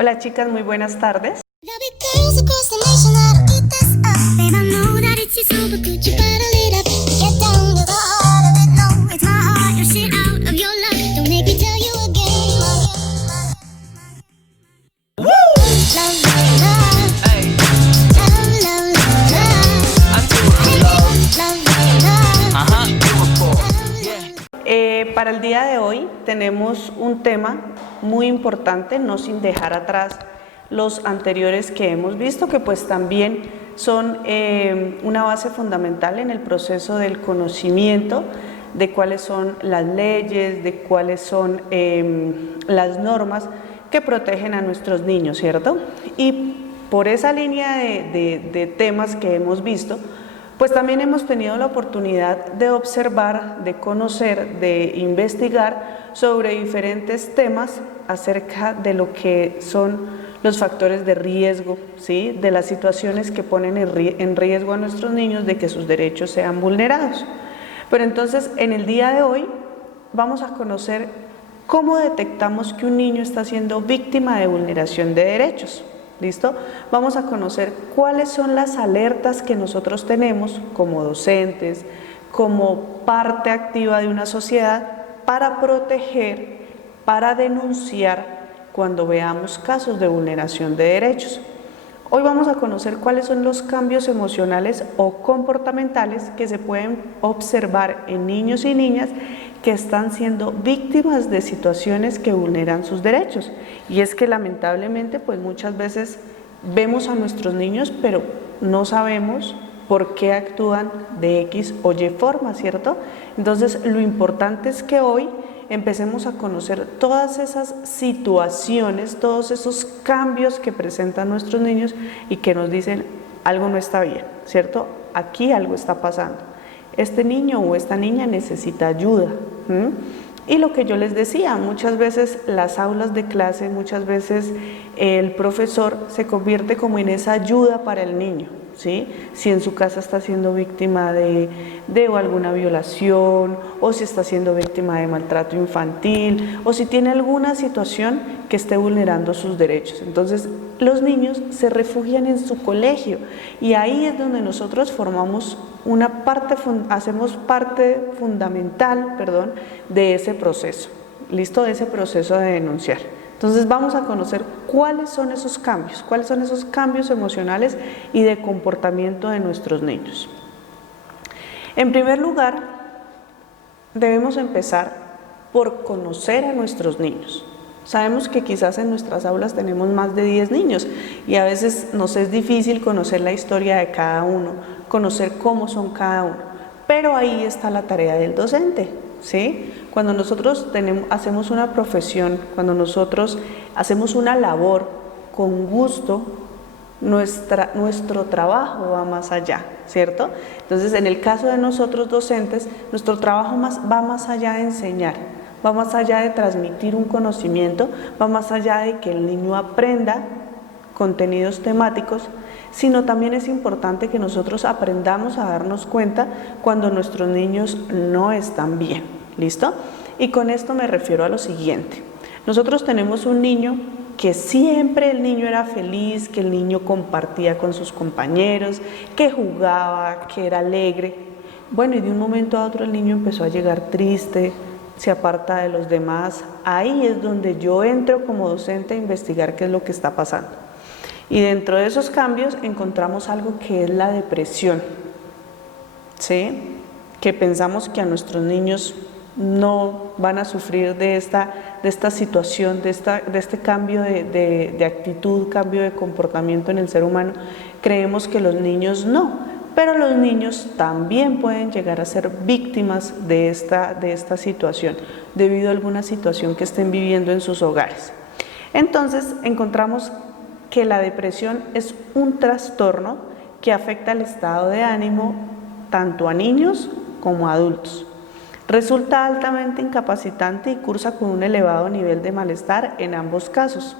Hola chicas, muy buenas tardes. Para el día de hoy tenemos un tema muy importante, no sin dejar atrás los anteriores que hemos visto, que pues también son una base fundamental en el proceso del conocimiento de cuáles son las leyes, de cuáles son las normas que protegen a nuestros niños, ¿cierto? Y por esa línea de temas que hemos visto, pues también hemos tenido la oportunidad de observar, de conocer, de investigar sobre diferentes temas acerca de lo que son los factores de riesgo, ¿sí? De las situaciones que ponen en riesgo a nuestros niños de que sus derechos sean vulnerados. Pero entonces, en el día de hoy vamos a conocer cómo detectamos que un niño está siendo víctima de vulneración de derechos. ¿Listo? Vamos a conocer cuáles son las alertas que nosotros tenemos como docentes, como parte activa de una sociedad para proteger, para denunciar cuando veamos casos de vulneración de derechos. Hoy vamos a conocer cuáles son los cambios emocionales o comportamentales que se pueden observar en niños y niñas que están siendo víctimas de situaciones que vulneran sus derechos. Y es que lamentablemente pues muchas veces vemos a nuestros niños pero no sabemos por qué actúan de X o Y forma, ¿cierto? Entonces lo importante es que hoy empecemos a conocer todas esas situaciones, todos esos cambios que presentan nuestros niños y que nos dicen algo no está bien, ¿cierto? Aquí algo está pasando. Este niño o esta niña necesita ayuda. Y lo que yo les decía, muchas veces las aulas de clase, muchas veces el profesor se convierte como en esa ayuda para el niño, ¿sí? Si en su casa está siendo víctima de alguna violación, o si está siendo víctima de maltrato infantil, o si tiene alguna situación que esté vulnerando sus derechos. Entonces los niños se refugian en su colegio y ahí es donde nosotros formamos una parte, hacemos parte fundamental, de ese proceso, ¿listo? De ese proceso de denunciar. Entonces vamos a conocer cuáles son esos cambios emocionales y de comportamiento de nuestros niños. En primer lugar, debemos empezar por conocer a nuestros niños. Sabemos que quizás en nuestras aulas tenemos más de 10 niños y a veces nos es difícil conocer la historia de cada uno, conocer cómo son cada uno, pero ahí está la tarea del docente, ¿sí? Cuando nosotros hacemos una profesión, cuando nosotros hacemos una labor con gusto, nuestro trabajo va más allá, ¿cierto? Entonces, en el caso de nosotros docentes, nuestro trabajo va más allá de enseñar, va más allá de transmitir un conocimiento, va más allá de que el niño aprenda contenidos temáticos, sino también es importante que nosotros aprendamos a darnos cuenta cuando nuestros niños no están bien, ¿listo? Y con esto me refiero a lo siguiente. Nosotros tenemos un niño que siempre el niño era feliz, que el niño compartía con sus compañeros, que jugaba, que era alegre. Bueno, y de un momento a otro el niño empezó a llegar triste, se aparta de los demás. Ahí es donde yo entro como docente a investigar qué es lo que está pasando. Y dentro de esos cambios encontramos algo que es la depresión, ¿sí? Que pensamos que a nuestros niños no van a sufrir de esta situación, de este cambio de actitud, cambio de comportamiento en el ser humano. Creemos que los niños no, pero los niños también pueden llegar a ser víctimas de esta situación, debido a alguna situación que estén viviendo en sus hogares. Entonces encontramos que la depresión es un trastorno que afecta el estado de ánimo tanto a niños como a adultos. Resulta altamente incapacitante y cursa con un elevado nivel de malestar en ambos casos.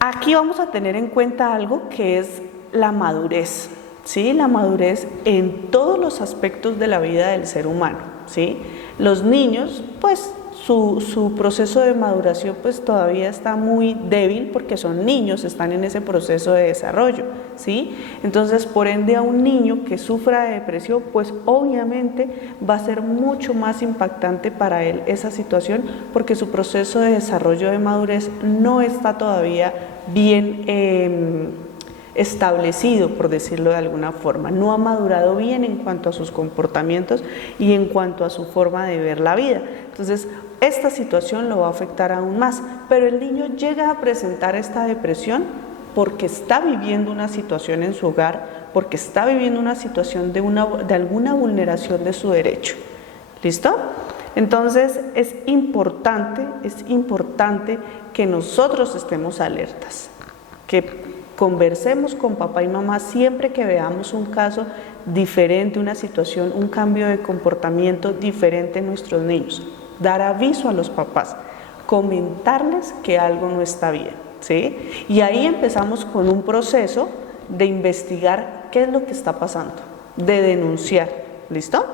Aquí vamos a tener en cuenta algo que es la madurez, ¿sí? La madurez en todos los aspectos de la vida del ser humano, ¿sí? Los niños, pues, su proceso de maduración pues todavía está muy débil porque son niños, están en ese proceso de desarrollo, ¿sí? Entonces, por ende, a un niño que sufra de depresión, pues obviamente va a ser mucho más impactante para él esa situación porque su proceso de desarrollo de madurez no está todavía bien establecido, por decirlo de alguna forma, no ha madurado bien en cuanto a sus comportamientos y en cuanto a su forma de ver la vida. Entonces, esta situación lo va a afectar aún más, pero el niño llega a presentar esta depresión porque está viviendo una situación en su hogar, porque está viviendo una situación de alguna vulneración de su derecho. ¿Listo? Entonces, es importante que nosotros estemos alertas, que conversemos con papá y mamá siempre que veamos un caso diferente, una situación, un cambio de comportamiento diferente en nuestros niños. Dar aviso a los papás, comentarles que algo no está bien, ¿sí? Y ahí empezamos con un proceso de investigar qué es lo que está pasando, de denunciar, ¿listo?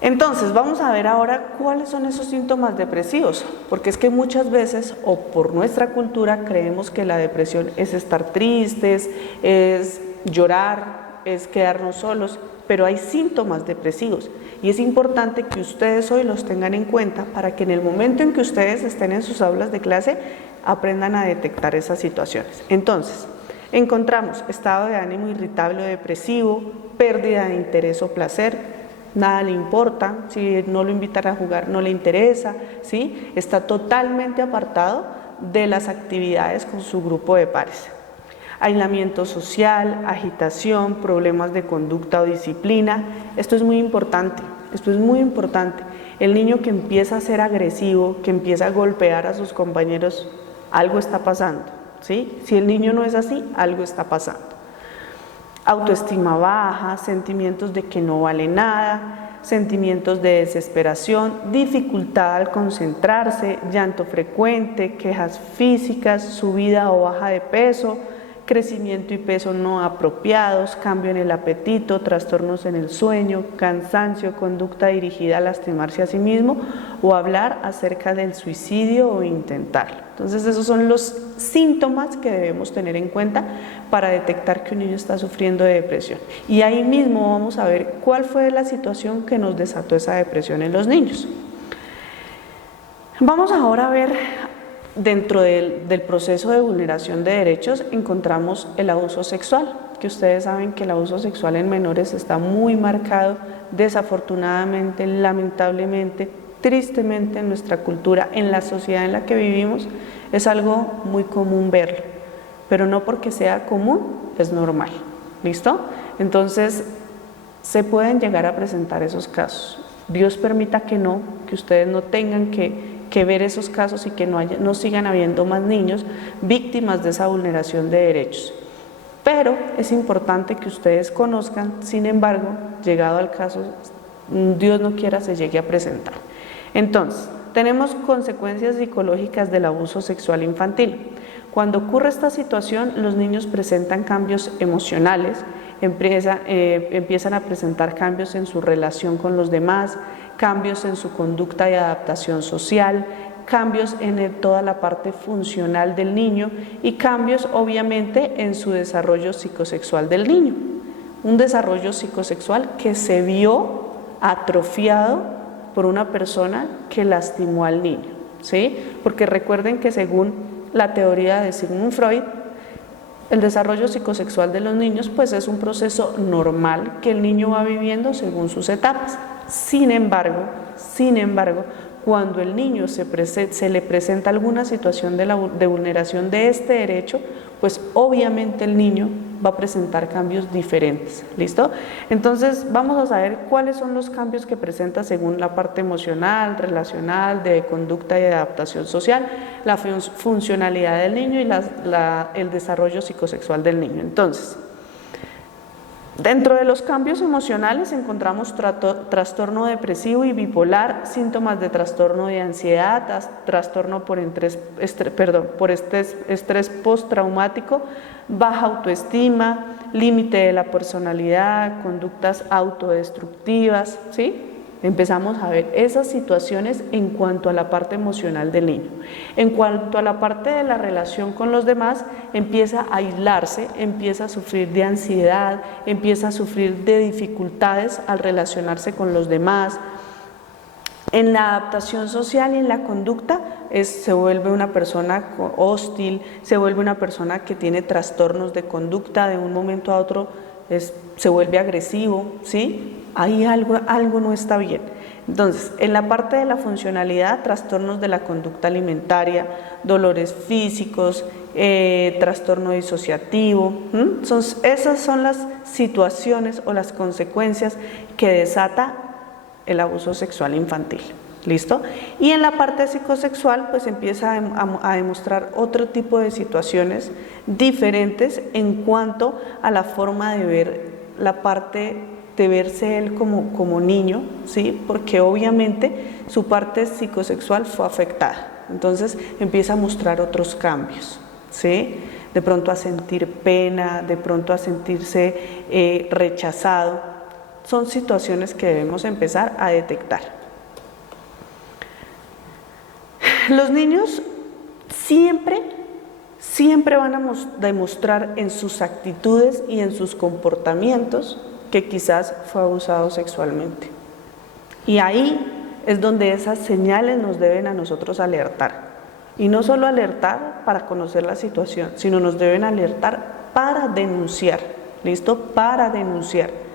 Entonces, vamos a ver ahora cuáles son esos síntomas depresivos, porque es que muchas veces, o por nuestra cultura, creemos que la depresión es estar tristes, es llorar, es quedarnos solos, pero hay síntomas depresivos y es importante que ustedes hoy los tengan en cuenta para que en el momento en que ustedes estén en sus aulas de clase aprendan a detectar esas situaciones. Entonces, encontramos estado de ánimo irritable o depresivo, pérdida de interés o placer, nada le importa, si no lo invitan a jugar no le interesa, ¿sí? Está totalmente apartado de las actividades con su grupo de pares. Aislamiento social, agitación, problemas de conducta o disciplina. Esto es muy importante, El niño que empieza a ser agresivo, que empieza a golpear a sus compañeros, algo está pasando, ¿sí? Si el niño no es así, algo está pasando. Autoestima baja, sentimientos de que no vale nada, sentimientos de desesperación, dificultad al concentrarse, llanto frecuente, quejas físicas, subida o baja de peso, crecimiento y peso no apropiados, cambio en el apetito, trastornos en el sueño, cansancio, conducta dirigida a lastimarse a sí mismo o hablar acerca del suicidio o intentarlo. Entonces, esos son los síntomas que debemos tener en cuenta para detectar que un niño está sufriendo de depresión. Y ahí mismo vamos a ver cuál fue la situación que nos desató esa depresión en los niños. Vamos ahora a ver. Dentro del proceso de vulneración de derechos encontramos el abuso sexual, que ustedes saben que el abuso sexual en menores está muy marcado, desafortunadamente, lamentablemente, tristemente en nuestra cultura, en la sociedad en la que vivimos, es algo muy común verlo, pero no porque sea común, es normal, ¿listo? Entonces, se pueden llegar a presentar esos casos. Dios permita que no, que ustedes no tengan que ver esos casos y que no sigan habiendo más niños víctimas de esa vulneración de derechos. Pero es importante que ustedes conozcan, sin embargo, llegado al caso, Dios no quiera se llegue a presentar. Entonces, tenemos consecuencias psicológicas del abuso sexual infantil. Cuando ocurre esta situación, los niños presentan cambios emocionales, empiezan a presentar cambios en su relación con los demás, cambios en su conducta y adaptación social, cambios en toda la parte funcional del niño y cambios obviamente en su desarrollo psicosexual del niño. Un desarrollo psicosexual que se vio atrofiado por una persona que lastimó al niño, ¿sí? Porque recuerden que según la teoría de Sigmund Freud, el desarrollo psicosexual de los niños pues es un proceso normal que el niño va viviendo según sus etapas. Sin embargo, cuando el niño se le presenta alguna situación de vulneración de este derecho, pues obviamente el niño va a presentar cambios diferentes, ¿listo? Entonces vamos a saber cuáles son los cambios que presenta según la parte emocional, relacional, de conducta y de adaptación social, la funcionalidad del niño y el desarrollo psicosexual del niño. Entonces, dentro de los cambios emocionales encontramos trastorno depresivo y bipolar, síntomas de trastorno de ansiedad, trastorno por estrés postraumático, baja autoestima, límite de la personalidad, conductas autodestructivas, ¿sí? Empezamos a ver esas situaciones en cuanto a la parte emocional del niño. En cuanto a la parte de la relación con los demás, empieza a aislarse, empieza a sufrir de ansiedad, empieza a sufrir de dificultades al relacionarse con los demás. En la adaptación social y en la conducta se vuelve una persona hostil, se vuelve una persona que tiene trastornos de conducta, de un momento a otro se vuelve agresivo, ¿sí? Ahí algo no está bien. Entonces, en la parte de la funcionalidad, trastornos de la conducta alimentaria, dolores físicos, trastorno disociativo, esas son las situaciones o las consecuencias que desata el abuso sexual infantil. ¿Listo? Y en la parte psicosexual pues empieza a demostrar otro tipo de situaciones diferentes en cuanto a la forma de ver la parte de verse él como niño, ¿sí? Porque obviamente su parte psicosexual fue afectada, entonces empieza a mostrar otros cambios, ¿sí? De pronto a sentir pena, de pronto a sentirse rechazado. Son situaciones que debemos empezar a detectar. Los niños siempre van a demostrar en sus actitudes y en sus comportamientos que quizás fue abusado sexualmente. Y ahí es donde esas señales nos deben a nosotros alertar. Y no solo alertar para conocer la situación, sino nos deben alertar para denunciar. ¿Listo? Para denunciar.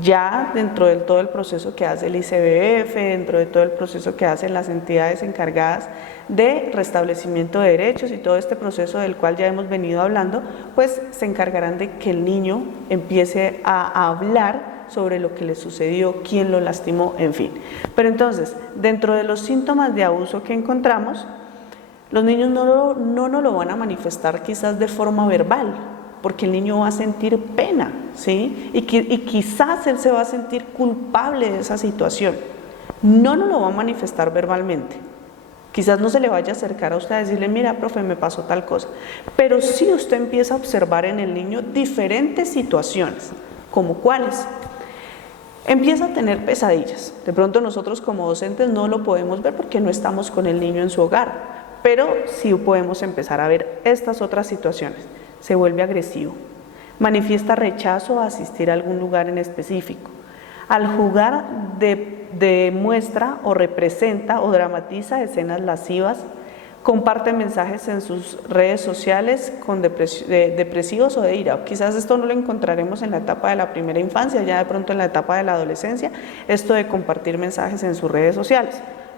Ya dentro de todo el proceso que hace el ICBF, dentro de todo el proceso que hacen las entidades encargadas de restablecimiento de derechos y todo este proceso del cual ya hemos venido hablando, pues se encargarán de que el niño empiece a hablar sobre lo que le sucedió, quién lo lastimó, en fin. Pero entonces, dentro de los síntomas de abuso que encontramos, los niños no nos lo van a manifestar quizás de forma verbal, porque el niño va a sentir pena, ¿sí? Y quizás él se va a sentir culpable de esa situación. No nos lo va a manifestar verbalmente. Quizás no se le vaya a acercar a usted a decirle, mira, profe, me pasó tal cosa. Pero sí usted empieza a observar en el niño diferentes situaciones, como cuáles. Empieza a tener pesadillas. De pronto nosotros como docentes no lo podemos ver porque no estamos con el niño en su hogar, pero sí podemos empezar a ver estas otras situaciones. Se vuelve agresivo, manifiesta rechazo a asistir a algún lugar en específico. Al jugar demuestra o representa o dramatiza escenas lascivas, comparte mensajes en sus redes sociales con depresivos o de ira. Quizás esto no lo encontraremos en la etapa de la primera infancia, ya de pronto en la etapa de la adolescencia, esto de compartir mensajes en sus redes sociales,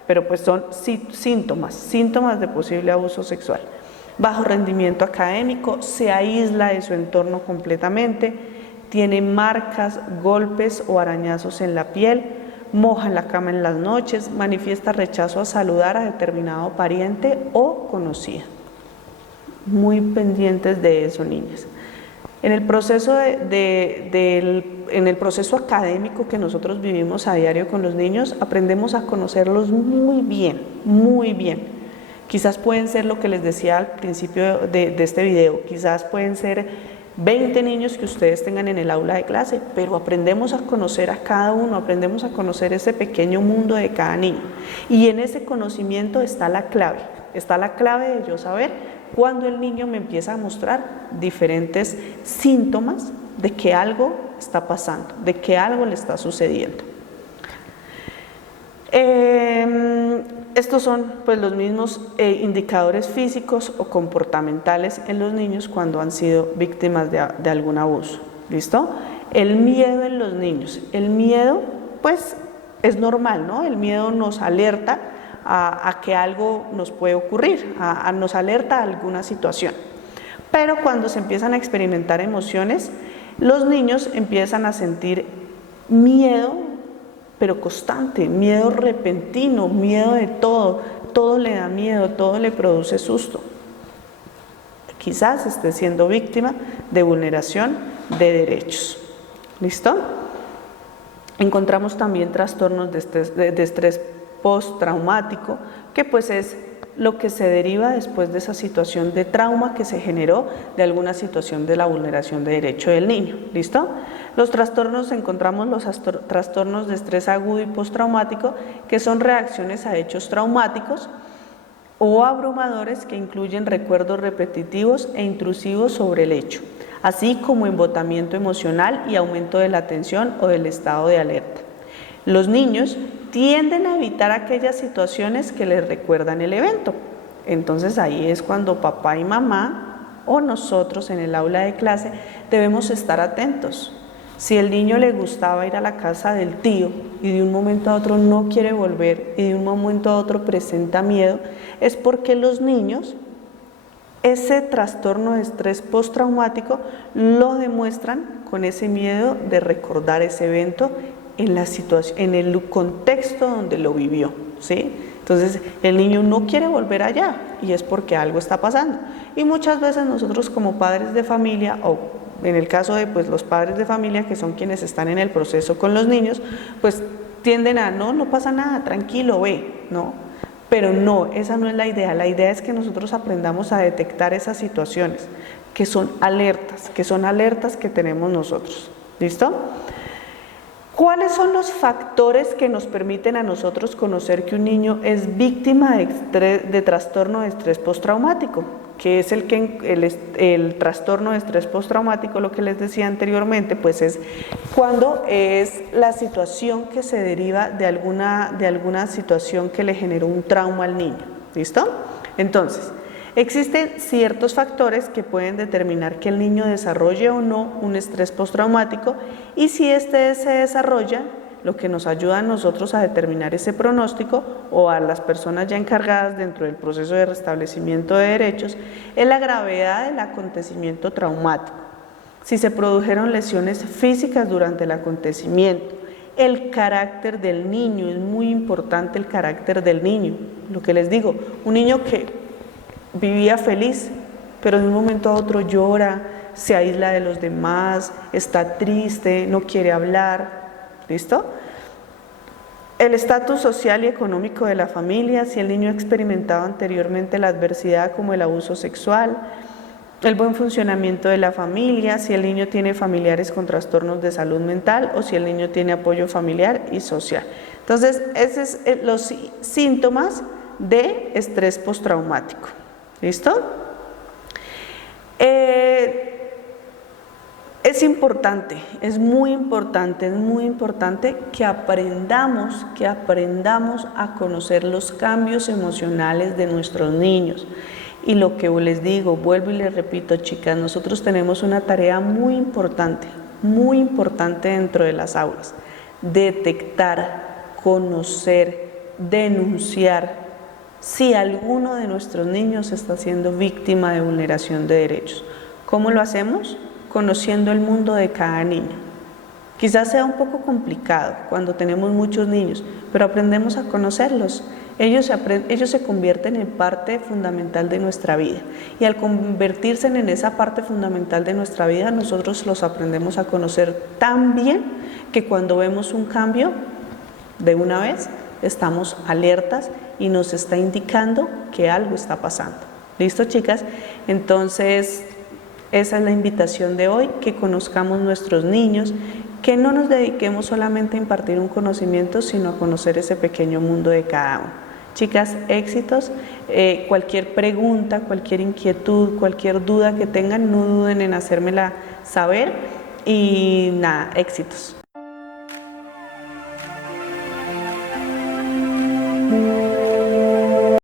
pero pues son síntomas de posible abuso sexual. Bajo rendimiento académico, se aísla de su entorno completamente, tiene marcas, golpes o arañazos en la piel, moja la cama en las noches, manifiesta rechazo a saludar a determinado pariente o conocida. Muy pendientes de eso, niñas. En el proceso, en el proceso académico que nosotros vivimos a diario con los niños, aprendemos a conocerlos muy bien, muy bien. Quizás pueden ser lo que les decía al principio de este video, quizás pueden ser 20 niños que ustedes tengan en el aula de clase, pero aprendemos a conocer a cada uno, aprendemos a conocer ese pequeño mundo de cada niño. Y en ese conocimiento está la clave de yo saber cuando el niño me empieza a mostrar diferentes síntomas de que algo está pasando, de que algo le está sucediendo. Estos son pues los mismos indicadores físicos o comportamentales en los niños cuando han sido víctimas de algún abuso. ¿Listo? El miedo en los niños. El miedo pues es normal, ¿no? El miedo nos alerta a que algo nos puede ocurrir, nos alerta a alguna situación. Pero cuando se empiezan a experimentar emociones, los niños empiezan a sentir miedo, pero constante, miedo repentino, miedo de todo le da miedo, todo le produce susto. Quizás esté siendo víctima de vulneración de derechos. ¿Listo? Encontramos también trastornos de estrés postraumático, que pues es lo que se deriva después de esa situación de trauma que se generó de alguna situación de la vulneración de derecho del niño. ¿Listo? Los trastornos, encontramos los trastornos de estrés agudo y postraumático, que son reacciones a hechos traumáticos o abrumadores que incluyen recuerdos repetitivos e intrusivos sobre el hecho, así como embotamiento emocional y aumento de la tensión o del estado de alerta. Los niños tienden a evitar aquellas situaciones que les recuerdan el evento. Entonces ahí es cuando papá y mamá o nosotros en el aula de clase debemos estar atentos. Si el niño le gustaba ir a la casa del tío y de un momento a otro no quiere volver y de un momento a otro presenta miedo, es porque los niños ese trastorno de estrés postraumático lo demuestran con ese miedo de recordar ese evento en la situación, en el contexto donde lo vivió, ¿sí? Entonces el niño no quiere volver allá y es porque algo está pasando. Y muchas veces nosotros como padres de familia, o en el caso de los padres de familia, que son quienes están en el proceso con los niños, pues tienden a no pasa nada, tranquilo, ve, ¿no? Pero no, esa no es la idea es que nosotros aprendamos a detectar esas situaciones, que son alertas que tenemos nosotros, ¿listo? ¿Cuáles son los factores que nos permiten a nosotros conocer que un niño es víctima de trastorno de estrés postraumático? Que es el trastorno de estrés postraumático, lo que les decía anteriormente, pues es cuando es la situación que se deriva de alguna situación que le generó un trauma al niño, ¿listo? Entonces, existen ciertos factores que pueden determinar que el niño desarrolle o no un estrés postraumático, y si este se desarrolla, lo que nos ayuda a nosotros a determinar ese pronóstico o a las personas ya encargadas dentro del proceso de restablecimiento de derechos es la gravedad del acontecimiento traumático. Si se produjeron lesiones físicas durante el acontecimiento, el carácter del niño, es muy importante el carácter del niño. Lo que les digo, un niño que vivía feliz, pero de un momento a otro llora, se aísla de los demás, está triste, no quiere hablar, ¿listo? El estatus social y económico de la familia, si el niño ha experimentado anteriormente la adversidad como el abuso sexual, el buen funcionamiento de la familia, si el niño tiene familiares con trastornos de salud mental o si el niño tiene apoyo familiar y social. Entonces, esos son los síntomas de estrés postraumático. ¿Listo? Es importante, es muy importante que aprendamos a conocer los cambios emocionales de nuestros niños. Y lo que les digo, vuelvo y les repito, chicas, nosotros tenemos una tarea muy importante dentro de las aulas: detectar, conocer, denunciar si alguno de nuestros niños está siendo víctima de vulneración de derechos. ¿Cómo lo hacemos? Conociendo el mundo de cada niño. Quizás sea un poco complicado cuando tenemos muchos niños, pero aprendemos a conocerlos. Ellos se convierten en parte fundamental de nuestra vida, y al convertirse en esa parte fundamental de nuestra vida, nosotros los aprendemos a conocer tan bien que cuando vemos un cambio, de una vez estamos alertas y nos está indicando que algo está pasando. ¿Listo, chicas? Entonces, esa es la invitación de hoy, que conozcamos nuestros niños, que no nos dediquemos solamente a impartir un conocimiento, sino a conocer ese pequeño mundo de cada uno. Chicas, éxitos. Cualquier pregunta, cualquier inquietud, cualquier duda que tengan, no duden en hacérmela saber, y nada, éxitos.